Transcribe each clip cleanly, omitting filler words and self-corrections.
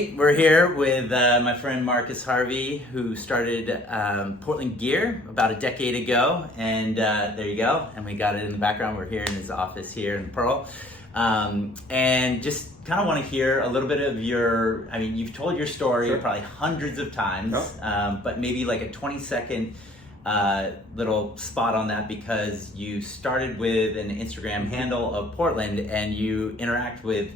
We're here with my friend Marcus Harvey, who started Portland Gear about a decade ago, and there you go. And we got it in the background. We're here in his office here in Pearl, and just kind of want to hear a little bit of your. I mean, you've told your story Sure. probably hundreds of times, but maybe like a 20-second little spot on that, because you started with an Instagram handle of Portland, and you interact with.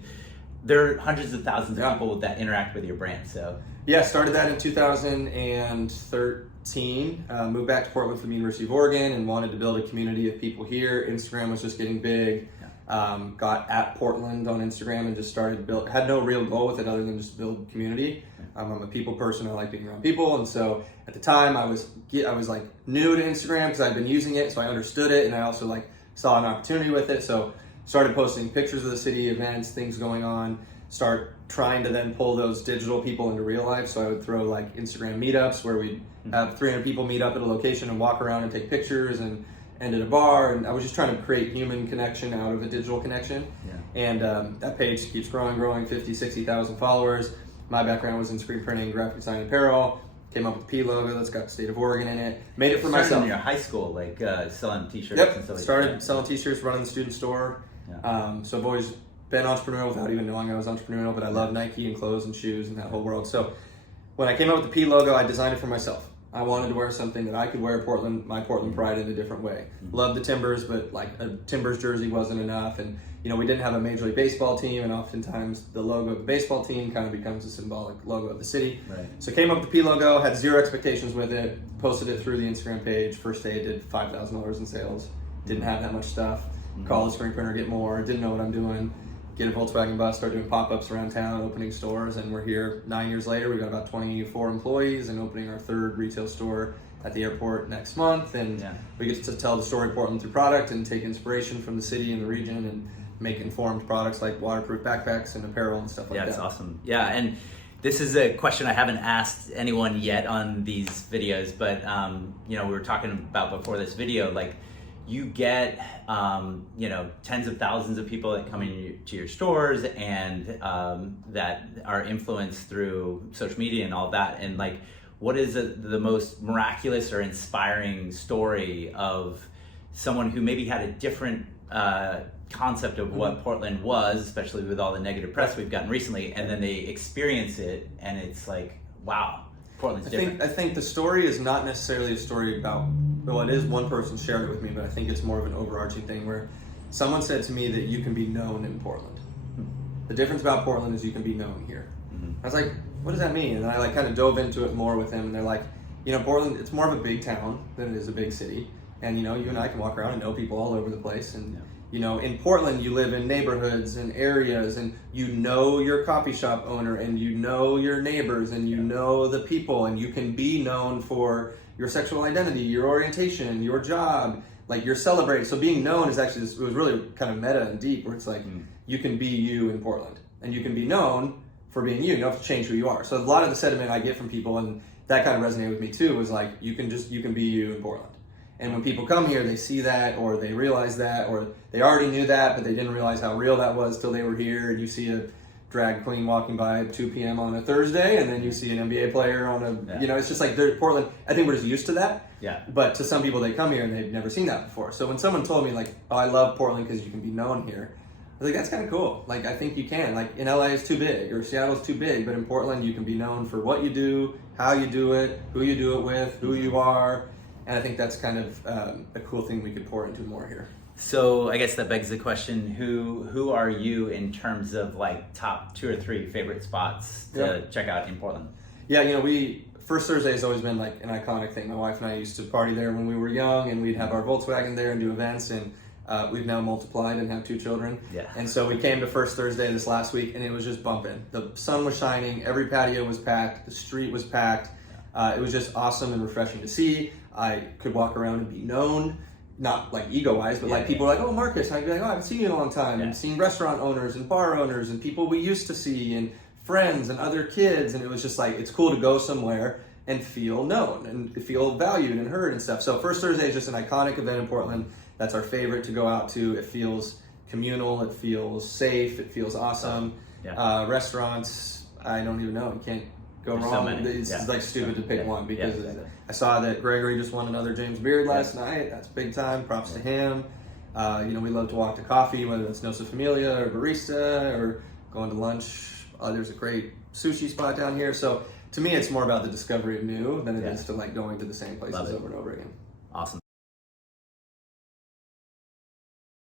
There are hundreds of thousands of people that interact with your brand. So yeah, started that in 2013. Moved back to Portland from the University of Oregon and wanted to build a community of people here. Instagram was just getting big. Got at Portland on Instagram and just started to build. Had no real goal with it other than just build community. I'm a people person. I like being around people, and so at the time I was like new to Instagram because I'd been using it, so I understood it, and I also like saw an opportunity with it. So started posting pictures of the city, events, things going on, start trying to then pull those digital people into real life. So I would throw like Instagram meetups where we'd have 300 people meet up at a location and walk around and take pictures and end at a bar. And I was just trying to create human connection out of a digital connection. And that page keeps growing, 50, 60,000 followers. My background was in screen printing, graphic design, and apparel. Came up with the P logo that's got the state of Oregon in it. Made it for myself. in your high school, like selling t-shirts and stuff like Started that. selling t-shirts, running the student store. So I've always been entrepreneurial without even knowing I was entrepreneurial, but I love Nike and clothes and shoes and that whole world. So when I came up with the P logo, I designed it for myself. I wanted to wear something that I could wear Portland, my Portland pride in a different way. Love the Timbers, but like a Timbers jersey wasn't enough. And you know, we didn't have a Major League Baseball team, and oftentimes the logo of the baseball team kind of becomes a symbolic logo of the city. So came up with the P logo, had zero expectations with it, posted it through the Instagram page. First day it did $5,000 in sales. Didn't have that much stuff. Call the screen printer, get more, didn't know what I'm doing. Get a Volkswagen bus, start doing pop-ups around town, opening stores, and we're here 9 years later. We've got about 24 employees and opening our third retail store at the airport next month. And we get to tell the story of Portland through product and take inspiration from the city and the region and make informed products like waterproof backpacks and apparel and stuff like that. Yeah, it's awesome. Yeah, and this is a question I haven't asked anyone yet on these videos, but you know, we were talking about before this video, like you get tens of thousands of people that come into your stores and that are influenced through social media and all that. And like, what is the most miraculous or inspiring story of someone who maybe had a different concept of what Portland was, especially with all the negative press we've gotten recently, and then they experience it and it's like, wow, Portland's different. I think the story is not necessarily a story about, well, it is one person shared it with me, but I think it's more of an overarching thing where someone said to me that you can be known in Portland. The difference about Portland is you can be known here. I was like, what does that mean? And I like kind of dove into it more with them, and they're like, you know, Portland, it's more of a big town than it is a big city. And you know, you and I can walk around and know people all over the place. And you know, in Portland, you live in neighborhoods and areas, and you know your coffee shop owner, and you know your neighbors, and you know the people, and you can be known for your sexual identity, your orientation, your job, like you're celebrated. So being known is actually, it was really kind of meta and deep, where it's like, you can be you in Portland, and you can be known for being you. You don't have to change who you are. So a lot of the sentiment I get from people, and that kind of resonated with me too, was like, you can be you in Portland. And when people come here, they see that, or they realize that, or they already knew that, but they didn't realize how real that was till they were here. And you see a drag queen walking by at 2 p.m. on a Thursday, and then you see an NBA player on a, you know, it's just like Portland, I think we're just used to that. But to some people, they come here and they've never seen that before. So when someone told me like, oh, I love Portland because you can be known here, I was like, that's kind of cool. Like, I think you can. Like, in LA it's too big, or Seattle's too big, but in Portland you can be known for what you do, how you do it, who you do it with, who you are. And I think that's kind of a cool thing we could pour into more here. So I guess that begs the question, who are you in terms of like top 2 or 3 favorite spots to check out in Portland? Yeah, you know, First Thursday has always been like an iconic thing. My wife and I used to party there when we were young, and we'd have our Volkswagen there and do events, and we've now multiplied and have 2 children. And so we came to First Thursday this last week, and it was just bumping. The sun was shining, every patio was packed, the street was packed. It was just awesome and refreshing to see. I could walk around and be known, not like ego-wise, but like people were like, oh, Marcus, and I'd be like, oh, I haven't seen you in a long time. And seen restaurant owners and bar owners and people we used to see and friends and other kids. And it was just like, it's cool to go somewhere and feel known and feel valued and heard and stuff. So First Thursday is just an iconic event in Portland. That's our favorite to go out to. It feels communal, it feels safe, it feels awesome. Restaurants, I don't even know. You can't go There's so wrong. many. It's Yeah. like stupid to pick Yeah. one because Yeah. I saw that Gregory just won another James Beard last night. That's big time. Props to him. We love to walk to coffee, whether it's Nosa Familia or Barista or going to lunch. There's a great sushi spot down here. So to me, it's more about the discovery of new than it is to like going to the same places over and over again. Awesome.